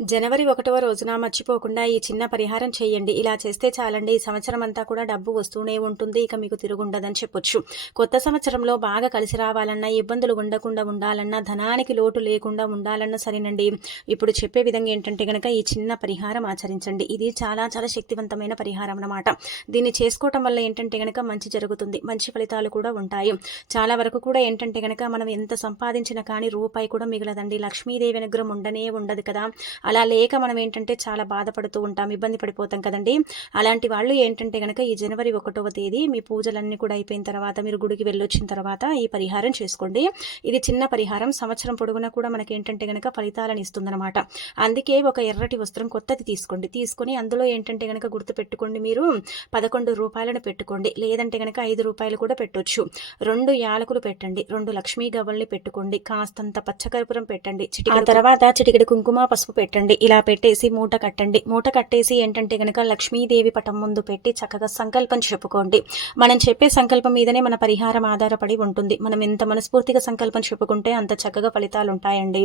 జనవరి 1వ రోజున మర్చిపోకుండా ఈ చిన్న పరిహారం చేయండి. ఇలా చేస్తే చాలండి. ఈ సంవత్సరం అంతా కూడా డబ్బు వస్తూనే ఉంటుంది. ఇక మీకు తిరుగుండదని చెప్పొచ్చు. కొత్త సంవత్సరంలో బాగా కలిసి రావాలన్నా, ఇబ్బందులు ఉండకుండా ఉండాలన్నా, ధనానికి లోటు లేకుండా ఉండాలన్నా సరేనండి. ఇప్పుడు చెప్పే విధంగా ఏంటంటే గనక ఈ చిన్న పరిహారం ఆచరించండి. ఇది చాలా చాలా శక్తివంతమైన పరిహారం అన్నమాట. దీన్ని చేసుకోవటం వల్ల ఏంటంటే గనక మంచి జరుగుతుంది. మంచి ఫలితాలు కూడా ఉంటాయి. చాలా వరకు కూడా ఏంటంటే గనక మనం ఎంత సంపాదించినా కానీ రూపాయి కూడా మిగలదండి. లక్ష్మీదేవి అనుగ్రహం ఉండనే ఉండదు కదా. అలా లేక మనం ఏంటంటే చాలా బాధపడుతూ ఉంటాం, ఇబ్బంది పడిపోతాం కదండి. అలాంటి వాళ్ళు ఏంటంటే కనుక ఈ జనవరి 1వ తేదీ మీ పూజలన్నీ కూడా అయిపోయిన తర్వాత, మీరు గుడికి వెళ్ళొచ్చిన తర్వాత ఈ పరిహారం చేసుకోండి. ఇది చిన్న పరిహారం, సంవత్సరం పొడుగునా కూడా మనకి ఏంటంటే కనుక ఫలితాలను ఇస్తుందన్నమాట. అందుకే ఒక ఎర్రటి వస్త్రం కొత్తది తీసుకోండి. తీసుకొని అందులో ఏంటంటే కనుక గుర్తు పెట్టుకోండి, మీరు 11 రూపాయలను పెట్టుకోండి. లేదంటే కనుక 5 రూపాయలు కూడా పెట్టొచ్చు. 2 యాలకులు పెట్టండి. 2 లక్ష్మీ గవ్వల్ని పెట్టుకోండి. కాస్తంత పచ్చకర్పూరం పెట్టండి. ఆ తర్వాత చిటికెడు కుంకుమ పసుపు పెట్టండి. ఇలా పెట్టేసి మూట కట్టండి. మూట కట్టేసి ఏంటంటే గనక లక్ష్మీదేవి పటం ముందు పెట్టి చక్కగా సంకల్పం చెప్పుకోండి. మనం చెప్పే సంకల్పం మీదనే మన పరిహారం ఆధారపడి ఉంటుంది. మనం ఎంత మనస్ఫూర్తిగా సంకల్పం చెప్పుకుంటే అంత చక్కగా ఫలితాలు ఉంటాయండి.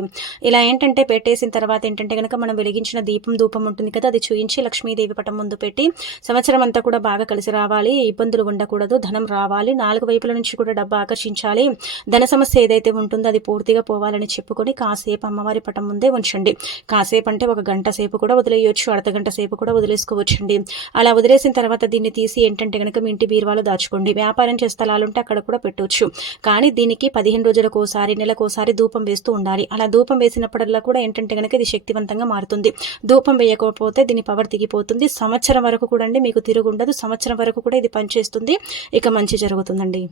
ఇలా ఏంటంటే పెట్టేసిన తర్వాత ఏంటంటే గనక మనం వెలిగించిన ధూపం ఉంటుంది కదా, అది చూయించి లక్ష్మీదేవి పటం ముందు పెట్టి సంవత్సరం అంతా కూడా బాగా కలిసి రావాలి, ఇబ్బందులు ఉండకూడదు, ధనం రావాలి, 4 వైపుల నుంచి కూడా డబ్బు ఆకర్షించాలి, ధన సమస్య ఏదైతే ఉంటుందో అది పూర్తిగా పోవాలని చెప్పుకొని కాసేపు అమ్మవారి పటం ముందే ఉంచండి. కాసేపు అంటే 1 గంట సేపు కూడా వదిలేయొచ్చు, అర్ధగంట సేపు కూడా వదిలేసుకోవచ్చండి. అలా వదిలేసిన తర్వాత దీన్ని తీసి ఏంటంటే కనుక మీ ఇంటి బీరువాలో దాచుకోండి. వ్యాపారం చేసే స్థలాలుంటే అక్కడ కూడా పెట్టవచ్చు. కానీ దీనికి 15 రోజులకోసారి, నెలకోసారి ధూపం వేస్తూ ఉండాలి. అలా ధూపం వేసినప్పుడల్లా కూడా ఏంటంటే కనుక ఇది శక్తివంతంగా మారుతుంది. ధూపం వేయకపోతే దీని పవర్ దిగిపోతుంది. సంవత్సరం వరకు కూడా మీకు తిరుగుండదు. సంవత్సరం వరకు కూడా ఇది పనిచేస్తుంది. ఇక మంచి జరుగుతుందండి.